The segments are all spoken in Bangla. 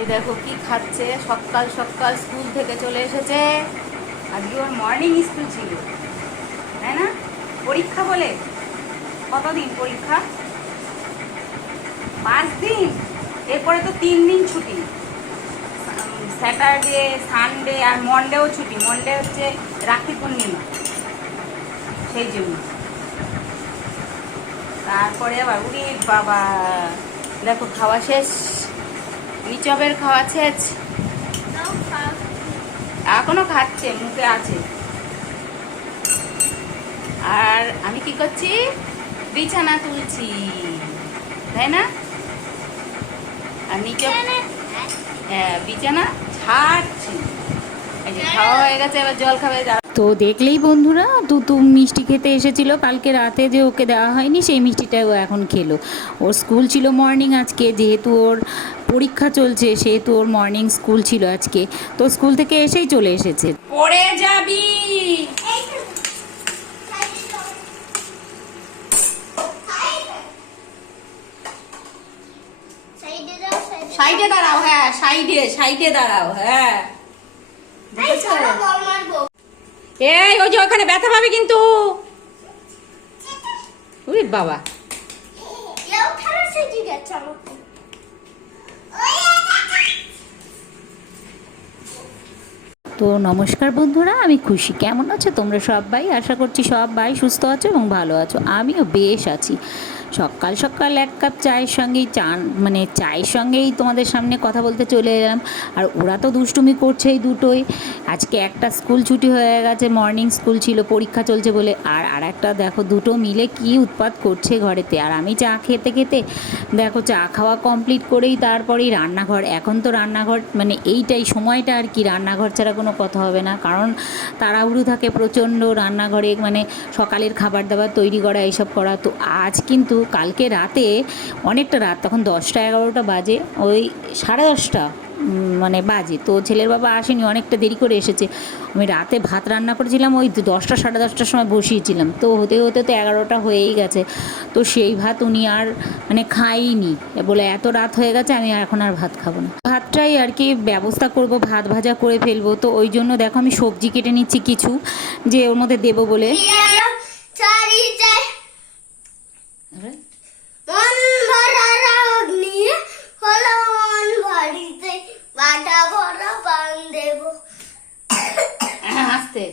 এই দেখো কি খাচ্ছে, সকাল সকাল স্কুল থেকে চলে এসেছে। আজকে ওর মর্নিং স্কুল ছিল, তাই না? পরীক্ষা বলে কতদিন পরীক্ষা? 5 দিন। এরপরে তো 3 দিন ছুটি, স্যাটারডে সানডে আর মন্ডেও ছুটি। মন্ডে হচ্ছে রাখি পূর্ণিমা, সেই জন্য। তারপরে আবার উড়ি বাবা, দেখো খাওয়া শেষ, নিচবের খাওয়া শেষ, এখনো খাচ্ছে, মুখে আছে। আর আমি কি করছি? বিছানা তুলছি, তাই না? আর নিচে বিছানা ছাড়ছি। এই যে খাওয়া হয়ে গেছে, এবার জল খাবে। তো দেখলেই বন্ধুরা, তুতু মিষ্টি খেতে এসেছিল কালকে রাতে, যে ওকে দেওয়া হয়নি সেই মিষ্টিটাই ও এখন খেলো। ওর স্কুল ছিল মর্নিং আজকে, যেহেতু ওর পরীক্ষা চলছে সেহেতু ওর মর্নিং স্কুল ছিল আজকে, তো স্কুল থেকে এসেই চলে এসেছে। পড়ে যাবি, সাইডে দাঁড়াও। হ্যাঁ, সাইডে দাঁড়াও। হ্যাঁ, এই ওই যে ওখানে ব্যথা পাবে কিন্তু। উই বাবা, তো নমস্কার বন্ধুরা, আমি খুশি। কেমন আছো তোমরা সবাই? আশা করছি সবাই সুস্থ আছো এবং ভালো আছো। আমিও বেশ আছি। সকাল সকাল 1 কাপ চায়ের সঙ্গেই চায়ের সঙ্গেই তোমাদের সামনে কথা বলতে চলে এলাম। আর ওরা তো দুষ্টুমি করছে এই দুটোই। আজকে একটা স্কুল ছুটি হয়ে গেছে, মর্নিং স্কুল ছিল, পরীক্ষা চলছে বলে। আর একটা দেখো, দুটো মিলে কি উৎপাত করছে ঘরেতে। আর আমি চা খেতে খেতে দেখো, চা খাওয়া কমপ্লিট করেই তারপরেই রান্নাঘর। এখন তো রান্নাঘর এইটাই সময়টা আর কি, রান্নাঘর ছাড়া কোনো কথা হবে না, কারণ তাড়াহুড়ো থাকে প্রচণ্ড রান্নাঘরে, সকালের খাবার দাবার তৈরি করা, এইসব করা। তো আজ কিন্তু কালকে রাতে অনেকটা রাত, তখন 10টা 11টা বাজে, ওই 10:30 বাজে। তো ছেলের বাবা আসেনি, অনেকটা দেরি করে এসেছে। আমি রাতে ভাত রান্না করেছিলাম, ওই 10টা 10:30টার সময় বসিয়েছিলাম, তো হতে হতে তো 11টা হয়েই গেছে। তো সেই ভাত উনি আর খাইনি, বলে এত রাত হয়ে গেছে, আমি এখন আর ভাত খাবো না। ভাতটাই আর কি ব্যবস্থা করব, ভাত ভাজা করে ফেলবো। তো ওই জন্য দেখো আমি সবজি কেটে নিচ্ছি কিছু, যে ওর মধ্যে দেবো বলে। আসতে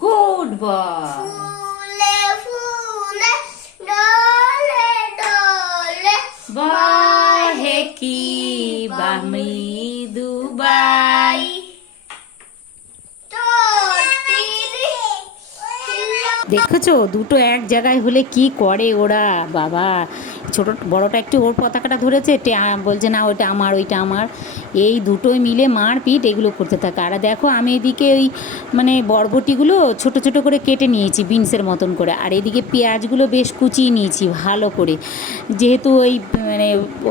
গুড বয় কি মৃদুবাই। দেখেছো দুটো এক জায়গায় হলে কি করে ওরা, বাবা। ছোট বড়টা একটু ওর পতাকাটা ধরেছে, বলছে না ওইটা আমার, ওইটা আমার। এই দুটোই মিলে মারপিট এগুলো করতে থাকে। আর দেখো আমি এদিকে ওই বরবটিগুলো ছোট ছোট করে কেটে নিয়েছি বিনসের মতন করে, আর এদিকে পেঁয়াজগুলো বেশ কুচিয়ে নিয়েছি ভালো করে, যেহেতু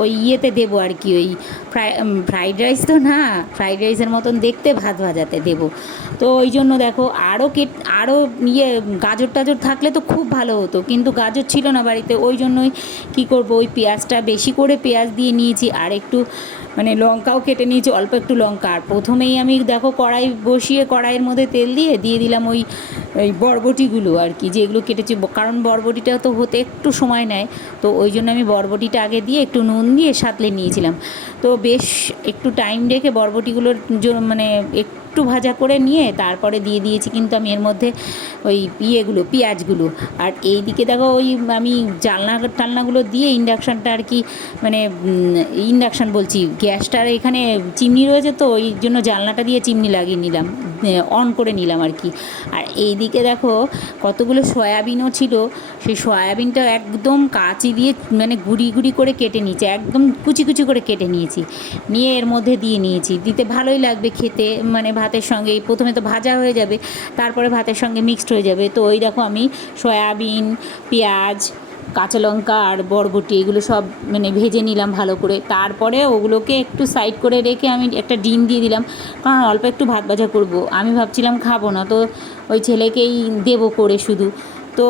ওই ইয়েতে দেবো আর কি, ওই ফ্রাইড রাইস তো না, ফ্রাইড রাইসের মতন দেখতে ভাত ভাজাতে দেবো। তো ওই জন্য দেখো আরও গাজর টাজর থাকলে তো খুব ভালো হতো, কিন্তু গাজর ছিল না বাড়িতে। ওই জন্যই কী করবো, ওই পেঁয়াজটা বেশি করে পেঁয়াজ দিয়ে নিয়েছি, আর একটু লঙ্কাও কেটে নিয়েছি, অল্প একটু লঙ্কা। আর প্রথমেই আমি দেখো কড়াই বসিয়ে, কড়াইয়ের মধ্যে তেল দিয়ে দিলাম ওই বরবটিগুলো আর কি, যেগুলো কেটেছি, কারণ বরবটিটা তো হতে একটু সময় নেয়। তো ওই জন্য আমি বরবটিটা আগে দিয়ে একটু নুন দিয়ে সাঁতলে নিয়েছিলাম। তো বেশ একটু টাইম রেখে বরবটিগুলোর একটু ভাজা করে নিয়ে তারপরে দিয়ে দিয়েছি কিন্তু আমি এর মধ্যে ওই পেঁয়াজগুলো। আর এই দিকে দেখো ওই আমি টালনাগুলো দিয়ে ইন্ডাকশানটা আর কি, ইন্ডাকশান বলছি, গ্যাসটার এখানে চিমনি রয়েছে, তো ওই জন্য জানলাটা দিয়ে চিমনি লাগিয়ে নিলাম। অন করে নিলাম আর কি। আর এইদিকে দেখো কতগুলো সয়াবিনও ছিল, সেই সয়াবিনটা একদম কাঁচি দিয়ে মানে গুঁড়ি গুঁড়ি করে কেটে নিয়েছি, একদম কুচি কুচি করে কেটে নিয়েছি, নিয়ে এর মধ্যে দিয়ে নিয়েছি। দিতে ভালোই লাগবে খেতে, মানে ভাতের সঙ্গে প্রথমে তো ভাজা হয়ে যাবে, তারপরে ভাতের সঙ্গে মিক্সড হয়ে যাবে। তো ওই দেখো আমি সয়াবিন, পেঁয়াজ, কাঁচা লঙ্কা আর বরবটি এগুলো সব মানে ভেজে নিলাম ভালো করে। তারপরে ওগুলোকে একটু সাইড করে রেখে আমি একটা ডিম দিয়ে দিলাম, কারণ অল্প একটু ভাত ভাজা করব, আমি ভাবছিলাম খাবো না, তো ওই ছেলেকেই দেবো করে শুধু। তো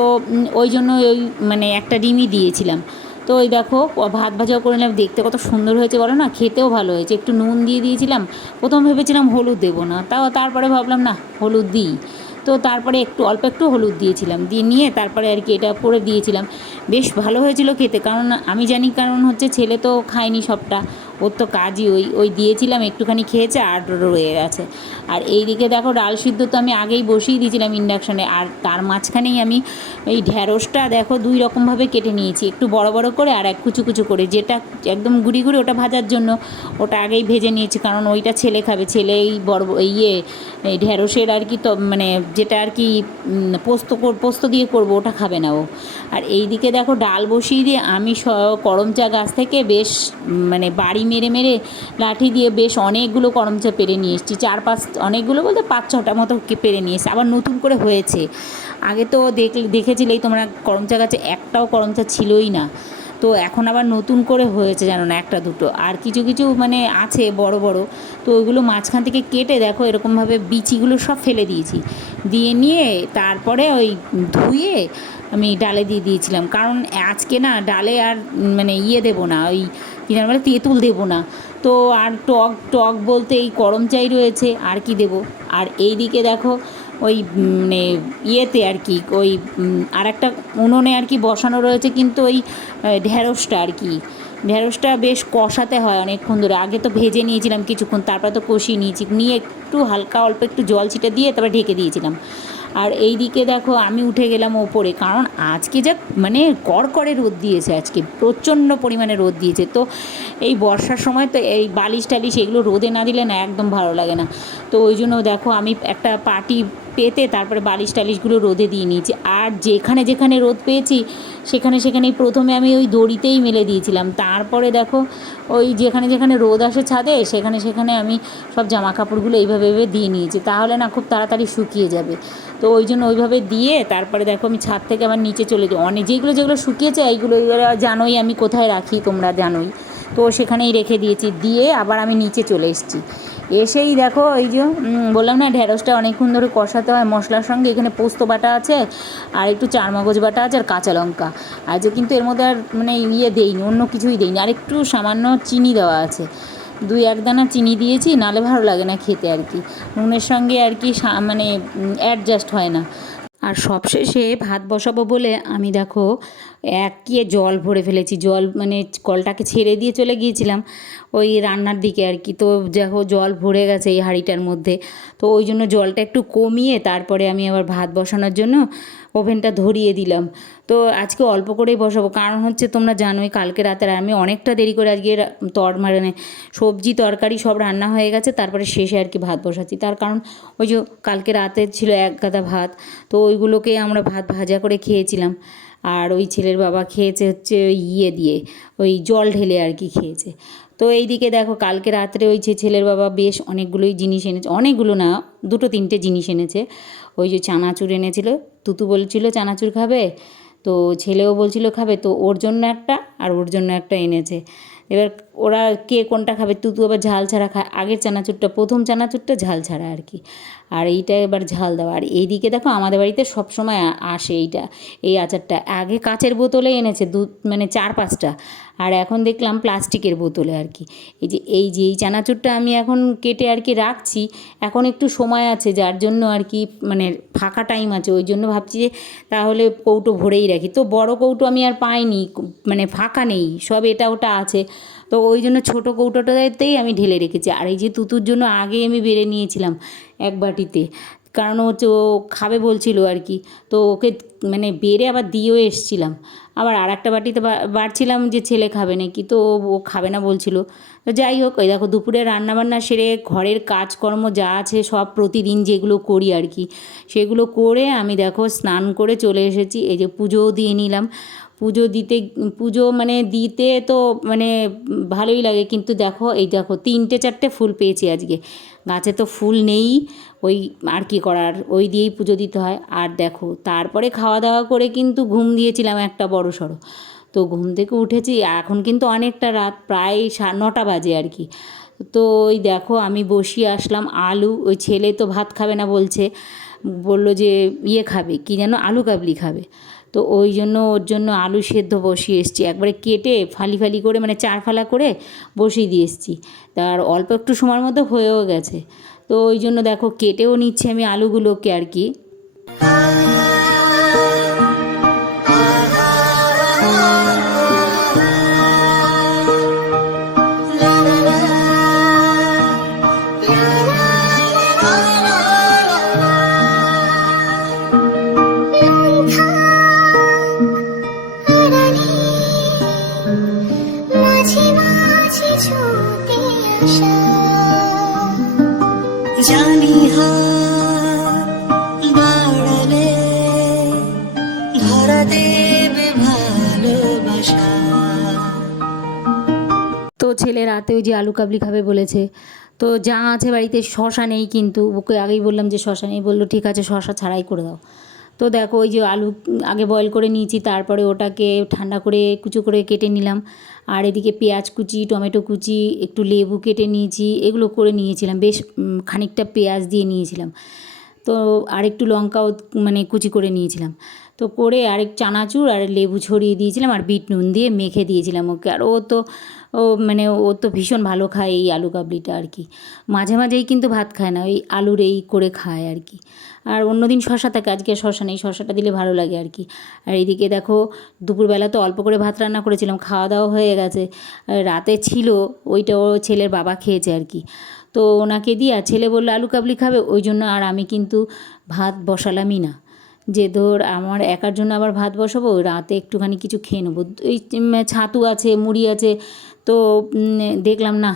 ওই জন্য ওই মানে একটা ডিমই দিয়েছিলাম। তো ওই দেখো ভাত ভাজাও করে নিলাম, দেখতে কত সুন্দর হয়েছে বলো না, খেতেও ভালো হয়েছে। একটু নুন দিয়ে দিয়েছিলাম, প্রথম ভেবেছিলাম হলুদ দেবো না, তারপরে ভাবলাম না হলুদ দিই। তো তারপরে একটু অল্প একটু হলুদ দিয়েছিলাম, দিয়ে নিয়ে তারপরে আর কি এটা করে দিয়েছিলাম। বেশ ভালো হয়েছিল খেতে, কারণ আমি জানি, কারণ হচ্ছে ছেলে তো খায়নি সবটা, ওর তো কাজই ওই ওই দিয়েছিলাম, একটুখানি খেয়েছে আর রয়ে গেছে। আর এইদিকে দেখো ডাল সিদ্ধ তো আমি আগেই বসিয়ে দিয়েছিলাম ইন্ডাকশানে, আর তার মাঝখানেই আমি এই ঢ্যাঁড়সটা দেখো দুই রকমভাবে কেটে নিয়েছি, একটু বড় বড় করে আর এক কুচু কুচু করে, যেটা একদম গুঁড়ি গুঁড়ি ওটা ভাজার জন্য ওটা আগেই ভেজে নিয়েছি, কারণ ওইটা ছেলে খাবে, ছেলে এই বড় এই ঢ্যাঁড়সের আর কি, তো মানে যেটা আর কি পোস্ত দিয়ে করবো ওটা খাবে না ও। আর এই দিকে দেখো ডাল বসিয়ে দিয়ে আমি করমচা গাছ থেকে বেশ মানে বাড়ি মেরে মেরে লাঠি দিয়ে বেশ অনেকগুলো করমচা পেরে নিয়ে এসেছি, 4-5, অনেকগুলো বলতে 5-6টা মতো পেরে নিয়ে এসেছি, আবার নতুন করে হয়েছে। আগে তো দেখেছিলেই তোমরা করমচা গাছে একটাও করমচা ছিলই না, তো এখন আবার নতুন করে হয়েছে জানো না, একটা দুটো, আর কিছু কিছু মানে আছে বড় বড়। তো ওইগুলো মাঝখান থেকে কেটে দেখো এরকমভাবে বিচিগুলো সব ফেলে দিয়েছি, দিয়ে নিয়ে তারপরে ওই ধুয়ে আমি ডালে দিয়ে দিয়েছিলাম, কারণ আজকে না ডালে আর মানে দেবো না, ওই কী যেন বলে তেঁতুল দেবো না। তো আর টক টক বলতে এই করমচাই রয়েছে, আর কি দেবো। আর এই দিকে দেখো ওই মানে আর কি ওই আর একটা উনুনে আর কি বসানো রয়েছে, কিন্তু ওই ঢ্যাঁড়সটা আর কি, ঢ্যাঁড়সটা বেশ কষাতে হয় অনেকক্ষণ ধরে, আগে তো ভেজে নিয়েছিলাম কিছুক্ষণ, তারপর তো কষিয়ে নিয়েছি, নিয়ে একটু হালকা অল্প একটু জল ছিটে দিয়ে তারপর ঢেকে দিয়েছিলাম। আর এই দিকে দেখো আমি উঠে গেলাম ওপরে, কারণ আজকে যা মানে কড়কড়ে রোদ দিয়েছে, আজকে প্রচণ্ড পরিমাণে রোদ দিয়েছে। তো এই বর্ষার সময় তো এই বালিশ টালিশ এগুলো রোদে না দিলে না একদম ভালো লাগে না, তো ওই জন্য দেখো আমি একটা পাটি পেতে তারপরে বালিশ টালিশগুলো রোদে দিয়ে নিয়েছি। আর যেখানে যেখানে রোদ পেয়েছি সেখানে সেখানেই প্রথমে আমি ওই দড়িতেই মেলে দিয়েছিলাম, তারপরে দেখো ওই যেখানে যেখানে রোদ আসে ছাদে সেখানে সেখানে আমি সব জামা কাপড়গুলো এইভাবে এইভাবে দিয়ে নিয়েছি, তাহলে না খুব তাড়াতাড়ি শুকিয়ে যাবে। তো ওই জন্য ওইভাবে দিয়ে তারপরে দেখো আমি ছাদ থেকে আবার নিচে চলে যাই, অনেক যেগুলো যেগুলো শুকিয়েছে এইগুলো জানোই আমি কোথায় রাখি, তোমরা জানোই, তো সেখানেই রেখে দিয়েছি, দিয়ে আবার আমি নিচে চলে এসেছি। এসেই দেখো এই যে বললাম না ঢ্যাঁড়সটা অনেকক্ষণ ধরে কষাতে হয় মশলার সঙ্গে, এখানে পোস্ত বাটা আছে আর একটু চারমগজ বাটা আছে আর কাঁচা লঙ্কা, আর যে কিন্তু এর মধ্যে আর মানে দেইনি, অন্য কিছুই দেইনি, আর একটু সামান্য চিনি দেওয়া আছে, 2-1 দানা চিনি দিয়েছি, নাহলে ভালো লাগে না খেতে আর কি, নুনের সঙ্গে আর কি মানে অ্যাডজাস্ট হয় না। আর সবশেষে ভাত বসাবো বলে আমি দেখো একিয়ে জল ভরে ফেলেছি, জল মানে কলটাকে ছেড়ে দিয়ে চলে গিয়েছিলাম ওই রান্নার দিকে আর কি, তো দেখো জল ভরে গেছে এই হাঁড়িটার মধ্যে, তো ওই জন্য জলটা একটু কমিয়ে তারপরে আমি আবার ভাত বসানোর জন্য ওভেনটা ধরিয়ে দিলাম। তো আজকে অল্প করেই বসাবো, কারণ হচ্ছে তোমরা জানোই কালকে রাতের আমি অনেকটা দেরি করে আজকে মানে সবজি তরকারি সব রান্না হয়ে গেছে, তারপরে শেষে আর কি ভাত বসাচ্ছি, তার কারণ ওই যে কালকে রাতে ছিল 1 গাদা ভাত, তো ওইগুলোকেই আমরা ভাত ভাজা করে খেয়েছিলাম। আর ওই ছেলের বাবা খেয়েছে হচ্ছে ওই দিয়ে ওই জল ঢেলে আর কি খেয়েছে। তো এই দিকে দেখো কালকে রাত্রে ওই যে ছেলের বাবা বেশ অনেকগুলোই জিনিস এনেছে, অনেকগুলো না 2-3টে জিনিস এনেছে, ওই যে চানাচুর এনেছিল, তুতু বলছিল চানাচুর খাবে, তো ছেলেও বলছিল খাবে, তো ওর জন্য একটা আর ওর জন্য একটা এনেছে। এবার ওরা কে কোনটা খাবে, তুতু আবার ঝাল ছাড়া খায়, আগের চানাচুরটা প্রথম চানাচুরটা ঝাল ছাড়া আর কি, আর এইটা এবার ঝাল দেওয়া। আর এইদিকে দেখো আমাদের বাড়িতে সবসময় আসে এই আচারটা, আগে কাচের বোতলে এনেছে মানে 4-5টা, আর এখন দেখলাম প্লাস্টিকের বোতলে আর কি। এই চানাচুরটা আমি এখন কেটে আর কি রাখছি, এখন একটু সময় আছে যার জন্য আর কি মানে ফাঁকা টাইম আছে, ওই জন্য ভাবছি যে তাহলে কৌটো ভরেই রাখি, তো বড় কৌটো আমি আর পাইনি, মানে ফাঁকা নেই, সব এটা ওটা আছে, তো ওই জন্য ছোটো কৌটোটাতেই আমি ঢেলে রেখেছি। আর এই যে তুতুর জন্য আগেই আমি বেড়ে নিয়েছিলাম 1 বাটিতে, কারণ হচ্ছে ও খাবে বলছিল আর কি। তো ওকে মানে বেড়ে আবার দিয়েও এসছিলাম, আবার আর একটা বাটিতে বাড়ছিলাম যে ছেলে খাবে নাকি, তো ও খাবে না বলছিল। তো যাই হোক, ওই দেখো দুপুরে রান্নাবান্না সেরে ঘরের কাজকর্ম যা আছে সব প্রতিদিন যেগুলো করি আর কি, সেগুলো করে আমি দেখো স্নান করে চলে এসেছি। এই যে পুজোও দিয়ে নিলাম। পুজো মানে দিতে তো মানে ভালোই লাগে, কিন্তু দেখো এই দেখো 3-4টে ফুল পেয়েছি আজকে, গাছে তো ফুল নেই, ওই আর কি করার, ওই দিয়েই পুজো দিতে হয়। আর দেখো তারপরে খাওয়া দাওয়া করে কিন্তু ঘুম দিয়েছিলাম একটা বড় সড়ো। তো ঘুম থেকে উঠেছি, এখন কিন্তু অনেকটা রাত, প্রায় 9টা বাজে আর কি। তো ওই দেখো আমি বসিয়ে আসলাম আলু, ওই ছেলে তো ভাত খাবে না বলছে, বলল যে ইয়ে খাবে কি যেন, আলু কাবলি খাবে। তো ওই জন্য ওর জন্য আলু সেদ্ধ বসিয়ে এসেছি, একবারে কেটে ফালি ফালি করে মানে 4 ফালা করে বসিয়ে দিয়ে এসেছি। তার অল্প একটু সময়ের মধ্যে হয়েও গেছে। তো ওই জন্য দেখো কেটেও নিচ্ছি আমি আলুগুলোকে আর কি। জানি হাত বাড়ালে ধরা দেবে ভালোবাসা। তো ছেলে রাতে ওই যে আলু কাবলি খাবে বলেছে, তো যা আছে বাড়িতে, শশা নেই, কিন্তু ওকে আগেই বললাম যে শশা নেই, বললো ঠিক আছে শশা ছাড়াই করে দাও। তো দেখো ওই যে আলু আগে বয়েল করে নিয়েছি, তারপরে ওটাকে ঠান্ডা করে কুচো করে কেটে নিলাম। আর এদিকে পেঁয়াজ কুচি, টমেটো কুচি, একটু লেবু কেটে নিয়েছি, এগুলো করে নিয়েছিলাম, বেশ খানিকটা পেঁয়াজ দিয়ে নিয়েছিলাম। তো আরেকটু লঙ্কাও মানে কুচি করে নিয়েছিলাম। তো করে আরেক চানাচুর আর লেবু ছড়িয়ে দিয়েছিলাম, আর বিট নুন দিয়ে মেখে দিয়েছিলাম ওকে। আর ও তো ভীষণ ভালো খায় এই আলু কাবলিটা আর কি। মাঝে মাঝেই কিন্তু ভাত খায় না, ওই আলুর এই করে খায় আর কি। আর অন্যদিন শশা থাকে, আজকে শশা নেই, শশাটা দিলে ভালো লাগে আর কি। আর এইদিকে দেখো দুপুরবেলা তো অল্প করে ভাত রান্না করেছিলাম, খাওয়া দাওয়া হয়ে গেছে। রাতে ছিল ওইটা ও ছেলের বাবা খেয়েছে আর কি। তো ওনাকে দিয়ে, আর ছেলে বললো আলু কাবলি খাবে, ওই জন্য আর আমি কিন্তু ভাত বসালামই না, যে ধর আমার একার জন্য আবার ভাত বসাবো, রাতে একটুখানি কিছু খেয়ে নেবো। এই ছাতু আছে, মুড়ি আছে। তো দেখলাম না,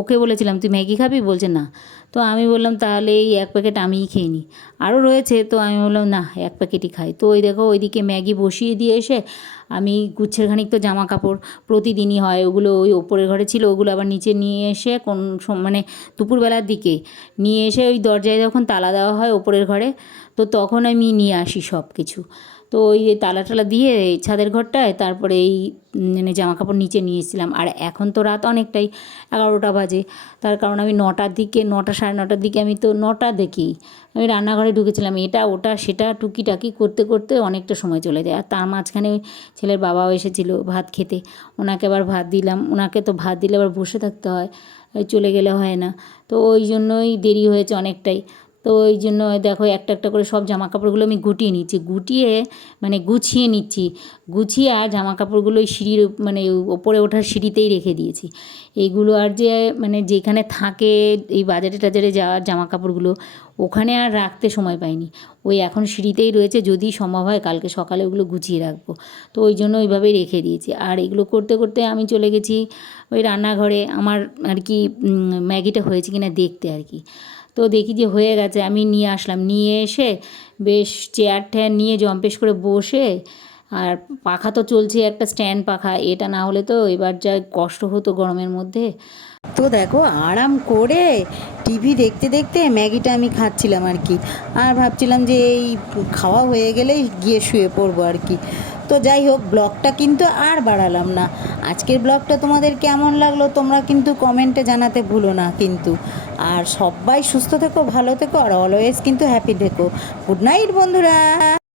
ওকে বলেছিলাম তুই ম্যাগি খাবি, বলছে না। তো আমি বললাম তাহলে এই 1 প্যাকেট আমিই খেয়ে নিই, আরও রয়েছে। তো আমি বললাম না, 1 প্যাকেটই খাই। তো ওই দেখো ওইদিকে ম্যাগি বসিয়ে দিয়ে এসে আমি গুচ্ছের খানিক তো জামা কাপড় প্রতিদিনই হয়, ওগুলো ওই ওপরের ঘরে ছিল, ওগুলো আবার নিচে নিয়ে এসে মানে দুপুরবেলার দিকে নিয়ে এসে ওই দরজায় যখন তালা দেওয়া হয় ওপরের ঘরে, তো তখন আমি নিয়ে আসি সব কিছু। তো ওই তালা টালা দিয়ে ছাদের ঘরটায় তারপরে এই মানে জামা কাপড় নিচে নিয়ে এসেছিলাম। আর এখন তো রাত অনেকটাই, 11টা বাজে। তার কারণ আমি 9টার দিকে, 9টা সাড়ে 9টার দিকে, আমি তো 9টা দেখি আমি রান্নাঘরে ঢুকেছিলাম, এটা ওটা সেটা টুকিটাকি করতে করতে অনেকটা সময় চলে যায়। আর তার মাঝখানে ছেলের বাবাও এসেছিলো ভাত খেতে, ওনাকে আবার ভাত দিলাম। ওনাকে তো ভাত দিলে আবার বসে থাকতে হয়, চলে গেলে হয় না। তো ওই জন্যই দেরি হয়েছে অনেকটাই। তো ওই জন্য দেখো একটা একটা করে সব জামা কাপড়গুলো আমি গুটিয়ে নিচ্ছি, মানে গুছিয়ে নিচ্ছি। গুছিয়ে আর জামা কাপড়গুলো ওই সিঁড়ির মানে ওপরে ওঠার সিঁড়িতেই রেখে দিয়েছি। এইগুলো আর যে মানে যেখানে থাকে এই বাজারে টাজারে যাওয়ার জামা কাপড়গুলো, ওখানে আর রাখতে সময় পাইনি। ওই এখন সিঁড়িতেই রয়েছে, যদি সম্ভব হয় কালকে সকালে ওগুলো গুছিয়ে রাখবো। তো ওই জন্য ওইভাবেই রেখে দিয়েছি। আর এগুলো করতে করতে আমি চলে গেছি ওই রান্নাঘরে, আমার আর কি ম্যাগিটা হয়েছে কিনা দেখতে আর কি। তো দেখি যে হয়ে গেছে, আমি নিয়ে আসলাম, নিয়ে এসে বেশ চেয়ার টেয়ার নিয়ে জম্পেশ করে বসে, আর পাখা তো চলছে, একটা স্ট্যান্ড পাখা, এটা না হলে তো এবার যা কষ্ট হতো গরমের মধ্যে। তো দেখো আরাম করে টিভি দেখতে দেখতে ম্যাগিটা আমি খাচ্ছিলাম আর কি। আর ভাবছিলাম যে এই খাওয়া হয়ে গেলেই গিয়ে শুয়ে পড়বো আর কি। তো যাই হোক, ব্লগটা কিন্তু আর বাড়ালাম না। আজকের ব্লগটা তোমাদের কেমন লাগলো তোমরা কিন্তু কমেন্টে জানাতে ভুলো না কিন্তু। আর সবাই সুস্থ থেকো, ভালো থেকো, আর অলওয়েজ কিন্তু হ্যাপি থেকো। গুড নাইট বন্ধুরা।